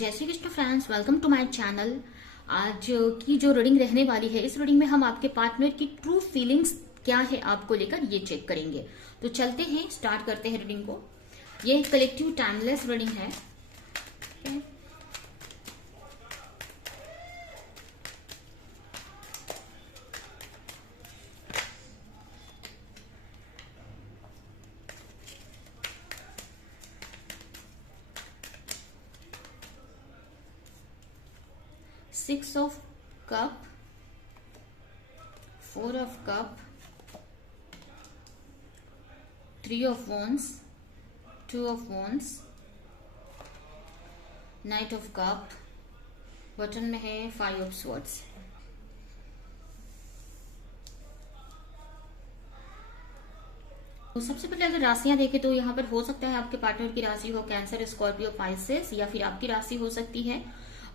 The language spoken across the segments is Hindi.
जय Shri Krishna friends, welcome to my channel. आज की जो रीडिंग रहने वाली है, इस रीडिंग में हम आपके पार्टनर की ट्रू फीलिंग्स क्या है आपको लेकर ये चेक करेंगे। तो चलते हैं, स्टार्ट करते हैं रीडिंग को। ये कलेक्टिव टाइमलेस रीडिंग है। 6 of cup, 4 of cup, 3 of wands, 2 of wands, night of cup, button में है 5 ऑफ स्वर्ड्स। तो सबसे पहले अगर राशियां देखें तो यहाँ पर हो सकता है आपके पार्टनर की राशि हो कैंसर, स्कॉर्पियो, पाइसेस, या फिर आपकी राशि हो सकती है।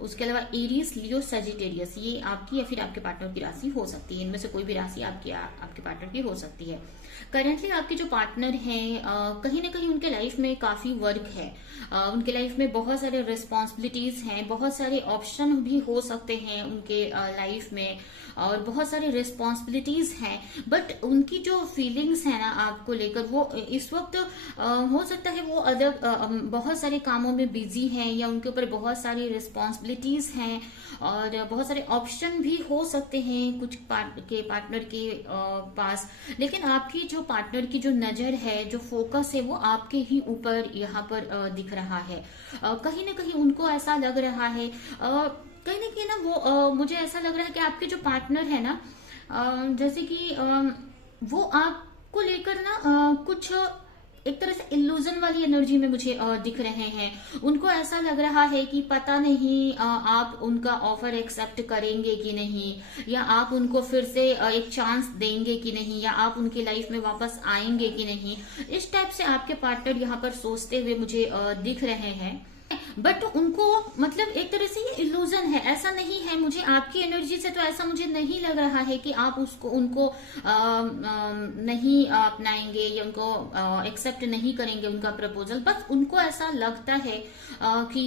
उसके अलावा एरीज, लियो, सजिटेरियस, ये आपकी या फिर आपके पार्टनर की राशि हो सकती है। इनमें से कोई भी राशि आपके पार्टनर की हो सकती है। करेंटली आपके जो पार्टनर हैं, कहीं ना कहीं उनके लाइफ में काफी वर्क है। उनके लाइफ में बहुत सारे रिस्पॉन्सिबिलिटीज हैं, बहुत सारे ऑप्शन भी हो सकते हैं उनके लाइफ में, और बहुत सारी रिस्पॉन्सिबिलिटीज हैं। बट उनकी जो फीलिंग्स है ना आपको लेकर, वो इस वक्त हो सकता है वो बहुत सारे कामों में बिजी हैं, या उनके ऊपर बहुत सारी रिस्पॉन्सिबिलिटीज हैं, और बहुत सारे ऑप्शन भी हो सकते हैं कुछ पार्टनर के पास। लेकिन आपकी जो पार्टनर की जो नजर है, जो फोकस है, वो आपके ही ऊपर यहाँ पर दिख रहा है। कहीं ना कहीं उनको ऐसा लग रहा है, कहीं ना कहीं ना वो मुझे ऐसा लग रहा है कि आपके जो पार्टनर है ना, जैसे कि वो आपको लेकर ना कुछ एक तरह से इल्यूजन वाली एनर्जी में मुझे दिख रहे हैं। उनको ऐसा लग रहा है कि पता नहीं आप उनका ऑफर एक्सेप्ट करेंगे कि नहीं, या आप उनको फिर से एक चांस देंगे कि नहीं, या आप उनकी लाइफ में वापस आएंगे कि नहीं। इस टाइप से आपके पार्टनर यहाँ पर सोचते हुए मुझे दिख रहे हैं। बट उनको मतलब एक तरह से ये इल्यूजन है, ऐसा नहीं है। मुझे आपकी एनर्जी से तो ऐसा मुझे नहीं लग रहा है कि आप उनको नहीं अपनाएंगे, या उनको एक्सेप्ट नहीं करेंगे उनका प्रपोजल। बस उनको ऐसा लगता है कि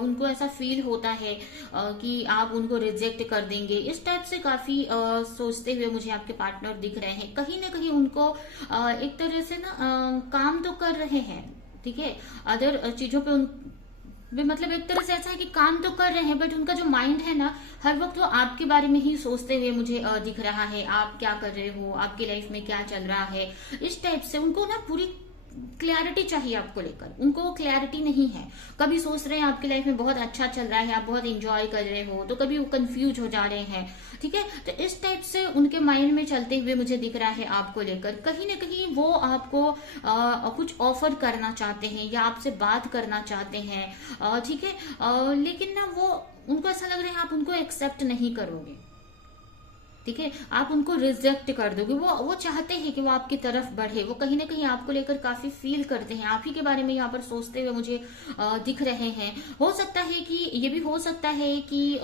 उनको ऐसा फील होता है कि आप उनको रिजेक्ट कर देंगे। इस टाइप से काफी सोचते हुए मुझे आपके पार्टनर दिख रहे हैं। कहीं ना कहीं उनको एक तरह से ना काम तो कर रहे हैं, ठीक है, अदर चीजों पे वे मतलब एक तरह से ऐसा है कि काम तो कर रहे हैं, बट उनका जो माइंड है ना, हर वक्त वो आपके बारे में ही सोचते हुए मुझे दिख रहा है। आप क्या कर रहे हो, आपकी लाइफ में क्या चल रहा है, इस टाइप से उनको ना पूरी क्लैरिटी चाहिए आपको लेकर। उनको क्लैरिटी नहीं है। कभी सोच रहे हैं आपकी लाइफ में बहुत अच्छा चल रहा है, आप बहुत इंजॉय कर रहे हो, तो कभी वो कंफ्यूज हो जा रहे हैं, ठीक है। तो इस टाइप से उनके माइंड में चलते हुए मुझे दिख रहा है आपको लेकर। कहीं ना कहीं वो आपको कुछ ऑफर करना चाहते हैं, या आपसे बात करना चाहते हैं, ठीक है। लेकिन ना वो उनको ऐसा लग रहा है आप उनको एक्सेप्ट नहीं करोगे, ठीक है, आप उनको रिजेक्ट कर दोगे। वो चाहते हैं कि वो आपकी तरफ बढ़े। वो कहीं ना कहीं आपको लेकर काफी फील करते हैं, आप ही के बारे में यहाँ पर सोचते हुए मुझे दिख रहे हैं। हो सकता है कि ये भी हो सकता है कि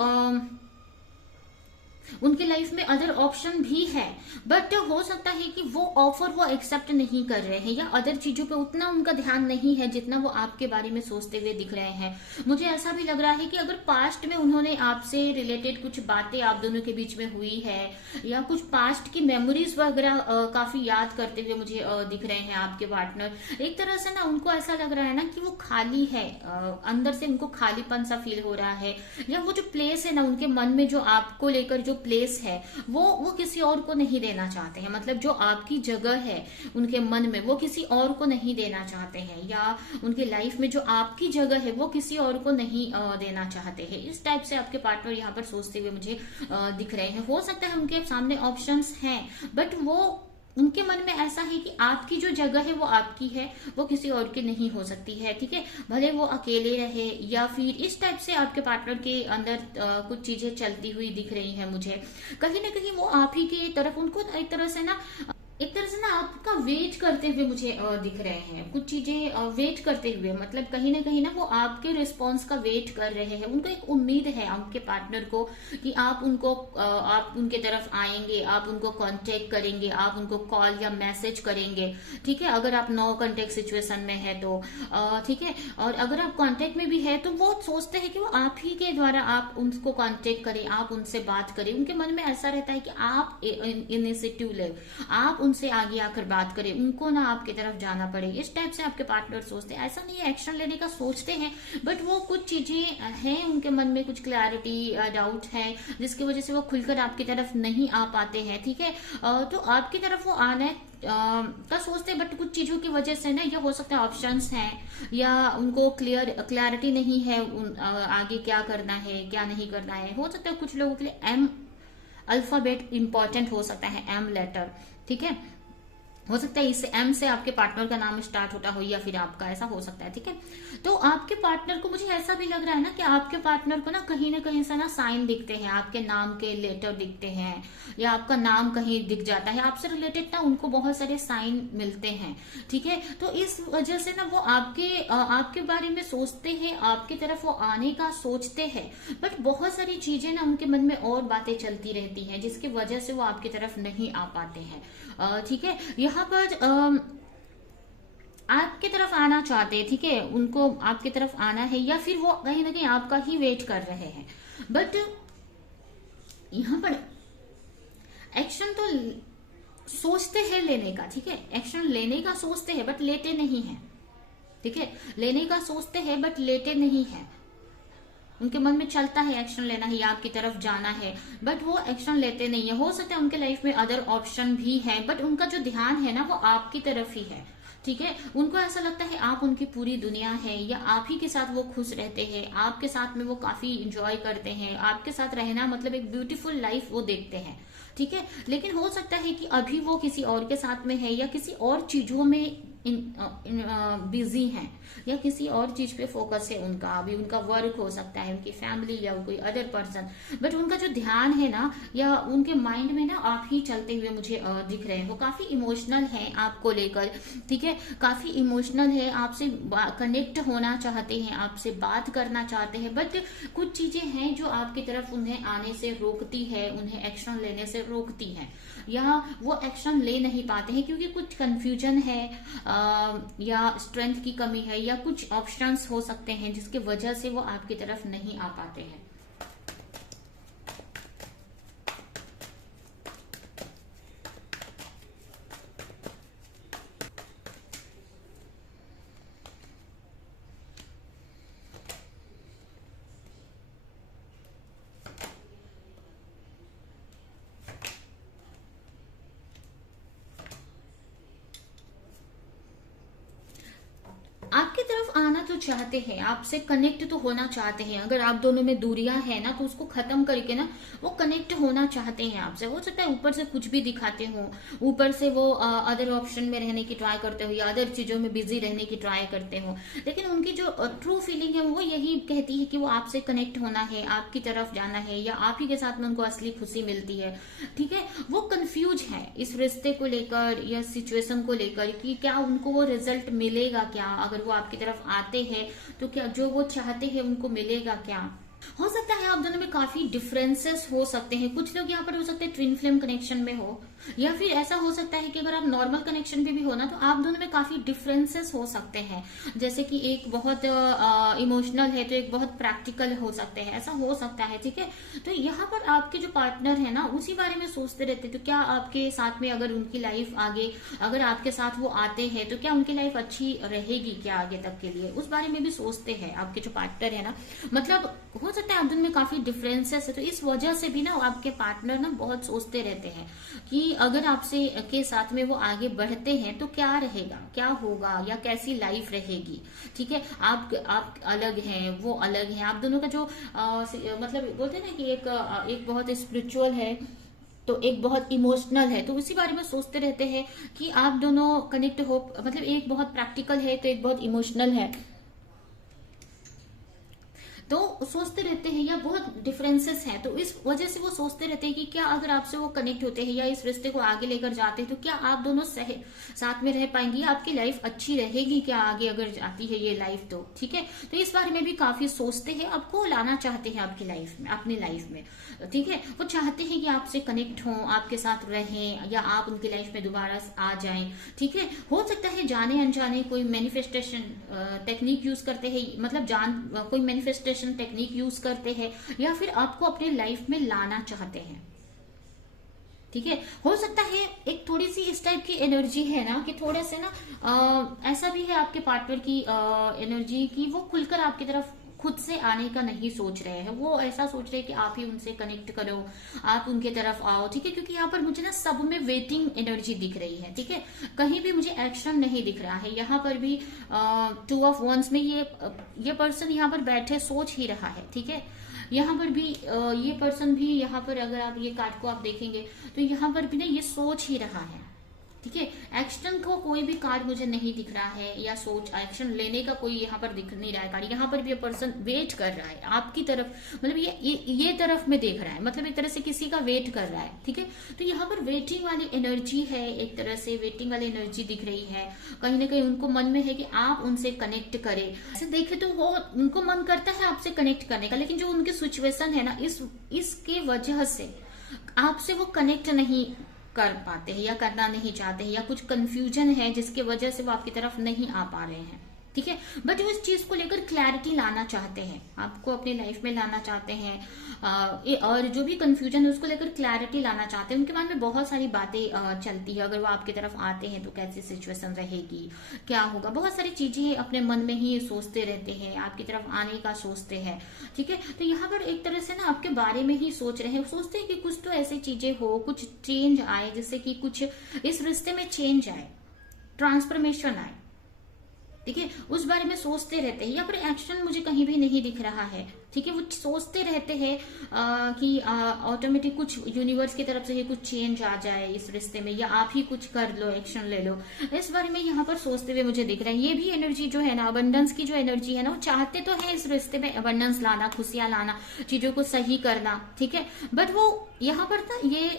उनके लाइफ में अदर ऑप्शन भी है, बट हो सकता है कि वो ऑफर वो एक्सेप्ट नहीं कर रहे हैं, या अदर चीजों पे उतना उनका ध्यान नहीं है जितना वो आपके बारे में सोचते हुए दिख रहे हैं। मुझे ऐसा भी लग रहा है कि अगर पास्ट में उन्होंने आपसे रिलेटेड कुछ बातें आप दोनों के बीच में हुई है, या कुछ पास्ट की मेमोरीज वगैरह काफी याद करते हुए मुझे दिख रहे हैं आपके पार्टनर। एक तरह से ना उनको ऐसा लग रहा है ना कि वो खाली है, अंदर से उनको खालीपन सा फील हो रहा है, या वो जो प्लेस है ना उनके मन में, जो आपको लेकर जो प्लेस है, वो किसी और को नहीं देना चाहते हैं। मतलब जो आपकी जगह है उनके मन में, वो किसी और को नहीं देना चाहते हैं, या उनके लाइफ में जो आपकी जगह है वो किसी और को नहीं देना चाहते हैं। इस टाइप से आपके पार्टनर यहाँ पर सोचते हुए मुझे दिख रहे हैं। हो सकता है उनके सामने ऑप्शंस हैं, बट वो उनके मन में ऐसा है कि आपकी जो जगह है वो आपकी है, वो किसी और की नहीं हो सकती है, ठीक है। भले वो अकेले रहे, या फिर इस टाइप से आपके पार्टनर के अंदर कुछ चीजें चलती हुई दिख रही हैं मुझे। कहीं ना कहीं वो आप ही की तरफ, उनको एक तरह से ना एक तरह से ना आपका वेट करते हुए मुझे दिख रहे हैं कुछ चीजें, वेट करते हुए, मतलब कहीं ना वो आपके रिस्पॉन्स का वेट कर रहे हैं। उनको एक उम्मीद है आपके पार्टनर को कि आप उनके तरफ आएंगे, आप उनको कांटेक्ट करेंगे, आप उनको कॉल या मैसेज करेंगे। ठीक है, अगर आप नो कांटेक्ट सिचुएशन में है तो ठीक है, और अगर आप कांटेक्ट में भी है तो वो सोचते हैं कि वो आप ही के द्वारा आप उनको कांटेक्ट करें, आप उनसे बात करें। उनके मन में ऐसा रहता है कि आप इनिशिएटिव ले, आप उनसे आगे आकर बात करें, उनको ना आपकी तरफ जाना पड़े। इस टाइप से आपके पार्टनर सोचते हैं। ऐसा नहीं है एक्शन लेने का सोचते हैं, बट वो कुछ चीजें हैं उनके मन में, कुछ क्लैरिटी डाउट है जिसकी वजह से वो खुलकर आपकी तरफ नहीं आ पाते हैं। ठीक है, तो आपकी तरफ वो आना है का सोचते हैं, बट कुछ चीजों की वजह से ना ये हो सकता है ऑप्शंस हैं या उनको क्लैरिटी नहीं है आगे क्या करना है क्या नहीं करना है। हो सकता है कुछ लोगों के लिए एम अल्फाबेट इंपॉर्टेंट हो सकता है, एम लेटर। ठीक है, हो सकता है इससे एम से आपके पार्टनर का नाम स्टार्ट होता हो या फिर आपका, ऐसा हो सकता है। ठीक है, तो आपके पार्टनर को, मुझे ऐसा भी लग रहा है ना कि आपके पार्टनर को ना कहीं से ना साइन दिखते हैं, आपके नाम के लेटर दिखते हैं या आपका नाम कहीं दिख जाता है, आपसे रिलेटेड ना उनको बहुत सारे साइन मिलते हैं। ठीक है, तो इस वजह से ना वो आपके बारे में सोचते हैं, आपकी तरफ वो आने का सोचते हैं, बट बहुत सारी चीजें ना उनके मन में और बातें चलती रहती हैं जिसकी वजह से वो आपकी तरफ नहीं आ पाते हैं। ठीक है, यहाँ पर आपकी तरफ आना चाहते हैं। ठीक है, उनको आपकी तरफ आना है या फिर वो कहीं ना कहीं आपका ही वेट कर रहे हैं, बट यहाँ पर एक्शन तो सोचते हैं लेने का। ठीक है, एक्शन लेने का सोचते हैं बट लेते नहीं है। ठीक है, लेने का सोचते हैं बट लेते नहीं है। उनके मन में चलता है एक्शन लेना है या आपकी तरफ जाना है, बट वो एक्शन लेते नहीं है। हो सकता है उनके लाइफ में अदर ऑप्शन भी है, बट उनका जो ध्यान है ना वो आपकी तरफ ही है। ठीक है, उनको ऐसा लगता है आप उनकी पूरी दुनिया है या आप ही के साथ वो खुश रहते हैं, आपके साथ में वो काफी इंजॉय करते हैं, आपके साथ रहना मतलब एक ब्यूटीफुल लाइफ वो देखते हैं। ठीक है, लेकिन हो सकता है कि अभी वो किसी और के साथ में है या किसी और चीजों में बिजी हैं या किसी और चीज पे फोकस है उनका। अभी उनका वर्क हो सकता है, उनकी फैमिली या कोई अदर पर्सन, बट उनका जो ध्यान है ना या उनके माइंड में ना आप ही चलते हुए मुझे दिख रहे हैं। वो काफी इमोशनल है आपको लेकर। ठीक है, काफी इमोशनल है, आपसे कनेक्ट होना चाहते हैं, आपसे बात करना चाहते हैं, बट कुछ चीजें हैं जो आपकी तरफ उन्हें आने से रोकती है, उन्हें एक्शन लेने से रोकती है या वो एक्शन ले नहीं पाते हैं क्योंकि कुछ कंफ्यूजन है या स्ट्रेंथ की कमी है या कुछ ऑप्शंस हो सकते हैं जिसकी वजह से वो आपकी तरफ नहीं आ पाते हैं। आपकी तरफ आना तो चाहते हैं, आपसे कनेक्ट तो होना चाहते हैं। अगर आप दोनों में दूरियां है ना तो उसको खत्म करके ना वो कनेक्ट होना चाहते हैं आपसे। हो सकता है ऊपर से कुछ भी दिखाते हो, ऊपर से वो अदर ऑप्शन में रहने की ट्राई करते हो या अदर चीजों में बिजी रहने की ट्राई करते हो, लेकिन उनकी जो ट्रू फीलिंग है वो यही कहती है कि वो आपसे कनेक्ट होना है, आपकी तरफ जाना है या आप ही के साथ में उनको असली खुशी मिलती है। ठीक है, वो कंफ्यूज है इस रिश्ते को लेकर या सिचुएशन को लेकर कि क्या उनको वो रिजल्ट मिलेगा क्या, अगर वो आपकी तरफ आते हैं तो क्या जो वो चाहते हैं उनको मिलेगा क्या। हो सकता है आप दोनों में काफी डिफरेंसेस हो सकते हैं। कुछ लोग यहाँ पर हो सकते हैं ट्विन फ्लेम कनेक्शन में हो, या फिर ऐसा हो सकता है कि अगर आप नॉर्मल कनेक्शन में भी हो ना तो आप दोनों में काफी डिफरेंसेस हो सकते हैं। जैसे कि एक बहुत इमोशनल है तो एक बहुत प्रैक्टिकल हो सकते हैं, ऐसा हो सकता है। ठीक है, तो यहाँ पर आपके जो पार्टनर है ना उसी बारे में सोचते रहते, तो क्या आपके साथ में अगर उनकी लाइफ आगे, अगर आपके साथ वो आते हैं तो क्या उनकी लाइफ अच्छी रहेगी क्या आगे तक के लिए, उस बारे में भी सोचते हैं आपके जो पार्टनर है ना। मतलब हो सकता है आप दोनों में काफी डिफरेंसेस है, तो इस वजह से भी ना आपके पार्टनर ना बहुत सोचते रहते हैं कि अगर आपसे के साथ में वो आगे बढ़ते हैं तो क्या रहेगा, क्या होगा या कैसी लाइफ रहेगी। ठीक है, आप अलग हैं, वो अलग हैं, आप दोनों का जो मतलब बोलते हैं ना कि एक बहुत स्पिरिचुअल है तो एक बहुत इमोशनल है, तो उसी बारे में सोचते रहते हैं कि आप दोनों कनेक्ट हो। मतलब एक बहुत प्रैक्टिकल है तो एक बहुत इमोशनल है, तो सोचते रहते हैं या बहुत डिफरेंसेस हैं, तो इस वजह से वो सोचते रहते हैं कि क्या अगर आपसे वो कनेक्ट होते हैं या इस रिश्ते को आगे लेकर जाते हैं तो क्या आप दोनों साथ में रह पाएंगे, आपकी लाइफ अच्छी रहेगी क्या आगे अगर जाती है ये लाइफ, तो ठीक है। तो इस बारे में भी काफी सोचते हैं, आपको लाना चाहते हैं आपकी लाइफ में, अपनी लाइफ में, ठीक है। वो चाहते हैं कि आपसे कनेक्ट हो, आपके साथ रहें या आप उनकी लाइफ में दोबारा आ जाएं, ठीक है। हो सकता है जाने अनजाने कोई मैनिफेस्टेशन टेक्निक यूज करते हैं, मतलब कोई मैनिफेस्टेशन टेक्निक यूज करते हैं या फिर आपको अपनी लाइफ में लाना चाहते हैं, ठीक है। हो सकता है एक थोड़ी सी इस टाइप की एनर्जी है ना कि थोड़ा से ना ऐसा भी है आपके पार्टनर की एनर्जी की वो खुलकर आपकी तरफ खुद से आने का नहीं सोच रहे हैं, वो ऐसा सोच रहे हैं कि आप ही उनसे कनेक्ट करो, आप उनके तरफ आओ, ठीक है। क्योंकि यहाँ पर मुझे ना सब में वेटिंग एनर्जी दिख रही है, ठीक है। कहीं भी मुझे एक्शन नहीं दिख रहा है। यहाँ पर भी 2 ऑफ वंस में ये पर्सन यहाँ पर बैठे सोच ही रहा है, ठीक है। यहाँ पर भी ये पर्सन भी यहाँ पर अगर आप ये कार्ड को आप देखेंगे तो यहाँ पर भी ना ये सोच ही रहा है, ठीक है। एक्शन को कोई भी कार्ड मुझे नहीं दिख रहा है या सोच एक्शन लेने का कोई यहाँ पर दिख नहीं रहा है कार्ड। यहाँ पर भी ये पर्सन वेट कर रहा है आपकी तरफ, मतलब ये तरफ में देख रहा है, मतलब एक तरह से किसी का वेट कर रहा है, ठीक है। तो यहाँ पर वेटिंग वाली एनर्जी है, एक तरह से वेटिंग वाली एनर्जी दिख रही है। कहीं ना कहीं उनको मन में है कि आप उनसे कनेक्ट करें। ऐसे देखे तो वो उनको मन करता है आपसे कनेक्ट करने का, लेकिन जो उनकी सिचुएशन है ना इसके वजह से आपसे वो कनेक्ट नहीं कर पाते हैं या करना नहीं चाहते हैं, या कुछ कंफ्यूजन है जिसके वजह से वो आपकी तरफ नहीं आ पा रहे हैं, ठीक है। बट वो इस चीज को लेकर क्लैरिटी लाना चाहते हैं, आपको अपनी लाइफ में लाना चाहते हैं, और जो भी कंफ्यूजन है उसको लेकर क्लैरिटी लाना चाहते हैं। उनके मन में बहुत सारी बातें चलती है, अगर वो आपकी तरफ आते हैं तो कैसी सिचुएशन रहेगी, क्या होगा, बहुत सारी चीजें अपने मन में ही सोचते रहते हैं, आपकी तरफ आने का सोचते हैं, ठीक है। तो यहाँ पर एक तरह से ना आपके बारे में ही सोच रहे हैं, सोचते हैं कि कुछ तो ऐसी चीजें हो, कुछ चेंज आए, जिससे कि कुछ इस रिश्ते में चेंज आए, ट्रांसफॉर्मेशन आए, ठीक है। उस बारे में सोचते रहते हैं। यहाँ पर एक्शन मुझे कहीं भी नहीं दिख रहा है, ठीक है। वो सोचते रहते हैं कि ऑटोमेटिक कुछ यूनिवर्स की तरफ से ही कुछ चेंज आ जाए इस रिश्ते में, या आप ही कुछ कर लो, एक्शन ले लो, इस बारे में यहाँ पर सोचते हुए मुझे दिख रहा है। ये भी एनर्जी जो है ना, अबंडेंस की जो एनर्जी है ना, वो चाहते तो है इस रिश्ते में अबंडेंस लाना, खुशियां लाना, चीजों को सही करना, ठीक है। बट वो यहाँ पर ना ये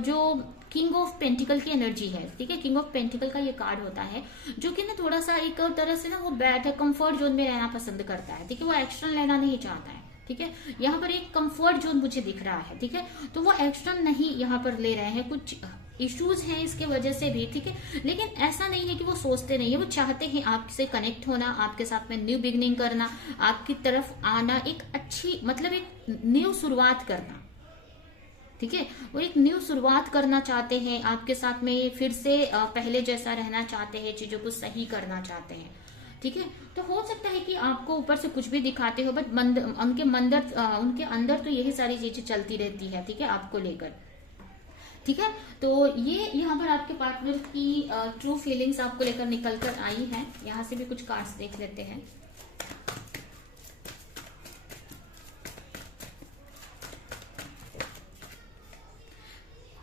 जो किंग ऑफ पेंटिकल की एनर्जी है, ठीक है। किंग ऑफ पेंटिकल का ये कार्ड होता है जो कि ना थोड़ा सा एक तरह से ना वो बैठ कंफर्ट जोन में रहना पसंद करता है, ठीक है। वो एक्शन लेना नहीं चाहता है, ठीक है। यहाँ पर एक कंफर्ट जोन मुझे दिख रहा है, ठीक है। तो वो एक्शन नहीं यहाँ पर ले रहे हैं, कुछ इश्यूज हैं इसके वजह से भी, ठीक है। लेकिन ऐसा नहीं है कि वो सोचते नहीं है, वो चाहते हैं आपसे कनेक्ट होना, आपके साथ में न्यू बिगनिंग करना, आपकी तरफ आना, एक अच्छी मतलब एक न्यू शुरुआत करना, ठीक है। वो एक न्यू शुरुआत करना चाहते हैं आपके साथ में, फिर से पहले जैसा रहना चाहते हैं, चीजों को सही करना चाहते हैं, ठीक है। तो हो सकता है कि आपको ऊपर से कुछ भी दिखाते हो, बट उनके अंदर तो यही सारी चीजें चलती रहती है, ठीक है, आपको लेकर, ठीक है। तो ये यहाँ पर आपके पार्टनर की ट्रू फीलिंग्स आपको लेकर निकल कर आई है। यहाँ से भी कुछ कार्ड्स देख लेते हैं।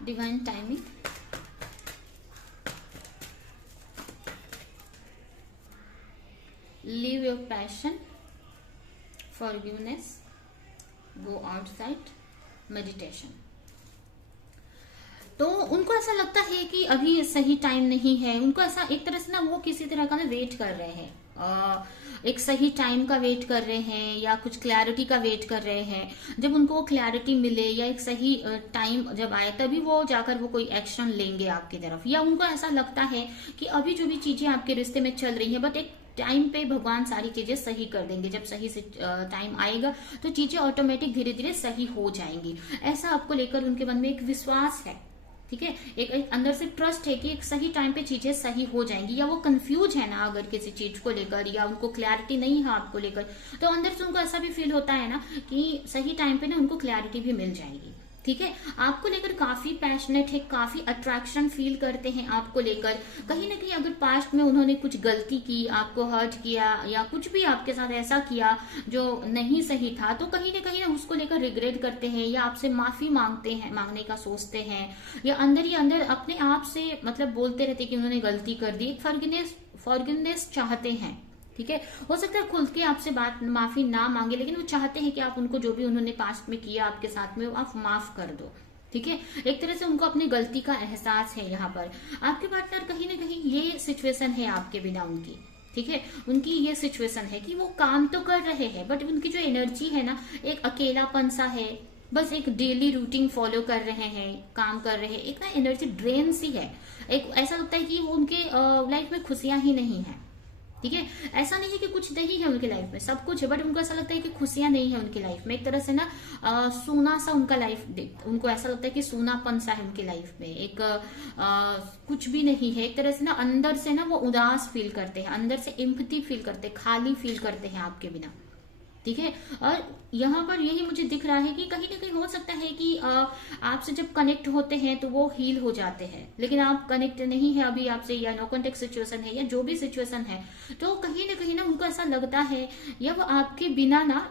Divine timing, leave your passion, forgiveness, go outside, meditation. तो उनको ऐसा लगता है कि अभी सही टाइम नहीं है, उनको ऐसा एक तरह से ना वो किसी तरह का ना वेट कर रहे हैं, एक सही टाइम का वेट कर रहे हैं या कुछ क्लैरिटी का वेट कर रहे हैं। जब उनको क्लैरिटी मिले या एक सही टाइम जब आए तभी वो जाकर वो कोई एक्शन लेंगे आपकी तरफ, या उनको ऐसा लगता है कि अभी जो भी चीजें आपके रिश्ते में चल रही है, बट एक टाइम पे भगवान सारी चीजें सही कर देंगे। जब सही से टाइम आएगा तो चीजें ऑटोमेटिक धीरे धीरे सही हो जाएंगी, ऐसा आपको लेकर उनके मन में एक विश्वास है, ठीक है। एक अंदर से ट्रस्ट है कि एक सही टाइम पे चीजें सही हो जाएंगी। या वो कंफ्यूज है ना अगर किसी चीज को लेकर, या उनको क्लैरिटी नहीं है आपको लेकर, तो अंदर से उनको ऐसा भी फील होता है ना कि सही टाइम पे ना उनको क्लैरिटी भी मिल जाएगी, ठीक है। आपको लेकर काफी पैशनेट है, काफी अट्रैक्शन फील करते हैं आपको लेकर। कहीं ना कहीं अगर पास्ट में उन्होंने कुछ गलती की, आपको हर्ट किया, या कुछ भी आपके साथ ऐसा किया जो नहीं सही था, तो कहीं ना उसको लेकर रिग्रेट करते हैं, या आपसे माफी मांगने का सोचते हैं, या अंदर ही अंदर अपने आप से मतलब बोलते रहते कि उन्होंने गलती कर दी। फॉरगिवनेस चाहते हैं, ठीक है। हो सकता है खुल के आपसे माफी ना मांगे, लेकिन वो चाहते हैं कि आप उनको जो भी उन्होंने पास्ट में किया आपके साथ में, आप माफ कर दो। ठीक है, एक तरह से उनको अपनी गलती का एहसास है। यहाँ पर आपके पार्टनर कहीं ना कहीं ये सिचुएशन है आपके बिना उनकी, ठीक है, उनकी ये सिचुएशन है कि वो काम तो कर रहे हैं बट उनकी जो एनर्जी है ना, एक अकेलापन सा है, बस एक डेली रूटीन फॉलो कर रहे हैं, काम कर रहे हैं, एक ना एनर्जी ड्रेन सी है। एक ऐसा लगता है कि वो उनके लाइफ में खुशियां ही नहीं है। ठीक है, ऐसा नहीं है कि कुछ नहीं है उनके लाइफ में, सब कुछ है, बट उनको ऐसा लगता है कि खुशियां नहीं है उनकी लाइफ में। एक तरह से ना सूना सा उनका लाइफ, उनको ऐसा लगता है कि सूनापन सा है उनकी लाइफ में, एक कुछ भी नहीं है। एक तरह से ना अंदर से ना वो उदास फील करते हैं, अंदर से एम्पैथी फील करते हैं, खाली फील करते हैं आपके बिना। ठीक है, और यहाँ पर यही मुझे दिख रहा है कि कहीं ना कहीं हो सकता है कि आपसे जब कनेक्ट होते हैं तो वो हील हो जाते हैं, लेकिन आप कनेक्ट नहीं है अभी आपसे, या नो कॉन्टेक्ट सिचुएशन है, या जो भी सिचुएशन है, तो कहीं ना उनको ऐसा लगता है या वो आपके बिना ना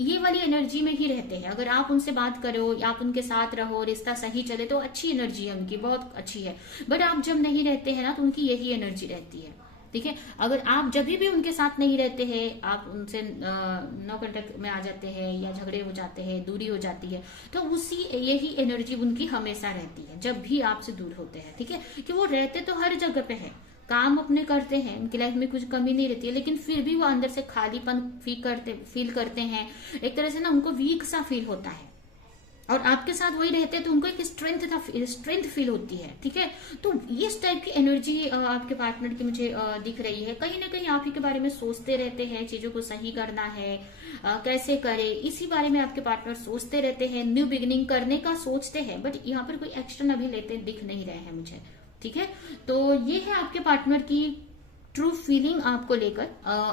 ये वाली एनर्जी में ही रहते हैं। अगर आप उनसे बात करो या आप उनके साथ रहो, रिश्ता सही चले तो अच्छी एनर्जी है उनकी, बहुत अच्छी है, बट आप जब नहीं रहते हैं ना तो उनकी यही एनर्जी रहती है। ठीक है, अगर आप जब भी उनके साथ नहीं रहते हैं, आप उनसे नो कॉन्टेक्ट में आ जाते हैं या झगड़े हो जाते हैं, दूरी हो जाती है, तो उसी यही एनर्जी उनकी हमेशा रहती है जब भी आपसे दूर होते हैं। ठीक है, कि वो रहते तो हर जगह पे है, काम अपने करते हैं, उनकी लाइफ में कुछ कमी नहीं रहती है, लेकिन फिर भी वो अंदर से खालीपन फील करते हैं, एक तरह से ना उनको वीक सा फील होता है। और आपके साथ वही रहते हैं तो उनको एक स्ट्रेंथ फील होती है। ठीक है, तो इस टाइप की एनर्जी आपके पार्टनर की मुझे दिख रही है। कहीं ना कहीं आप ही के बारे में सोचते रहते हैं, चीजों को सही करना है, कैसे करे, इसी बारे में आपके पार्टनर सोचते रहते हैं, न्यू बिगिनिंग करने का सोचते हैं, बट यहाँ पर कोई एक्शन अभी लेते दिख नहीं रहे हैं मुझे। ठीक है, तो ये है आपके पार्टनर की ट्रू फीलिंग आपको लेकर।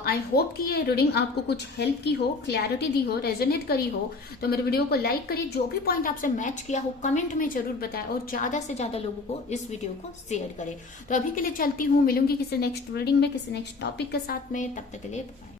आई होप कि ये रीडिंग आपको कुछ हेल्प की हो, क्लैरिटी दी हो, रेजोनेट करी हो। तो मेरे वीडियो को लाइक करिए, जो भी पॉइंट आपसे मैच किया हो कमेंट में जरूर बताएं, और ज्यादा से ज्यादा लोगों को इस वीडियो को शेयर करें। तो अभी के लिए चलती हूँ, मिलूंगी किसी नेक्स्ट रीडिंग में, किसी नेक्स्ट टॉपिक के साथ में, तब तक के लिए बाय।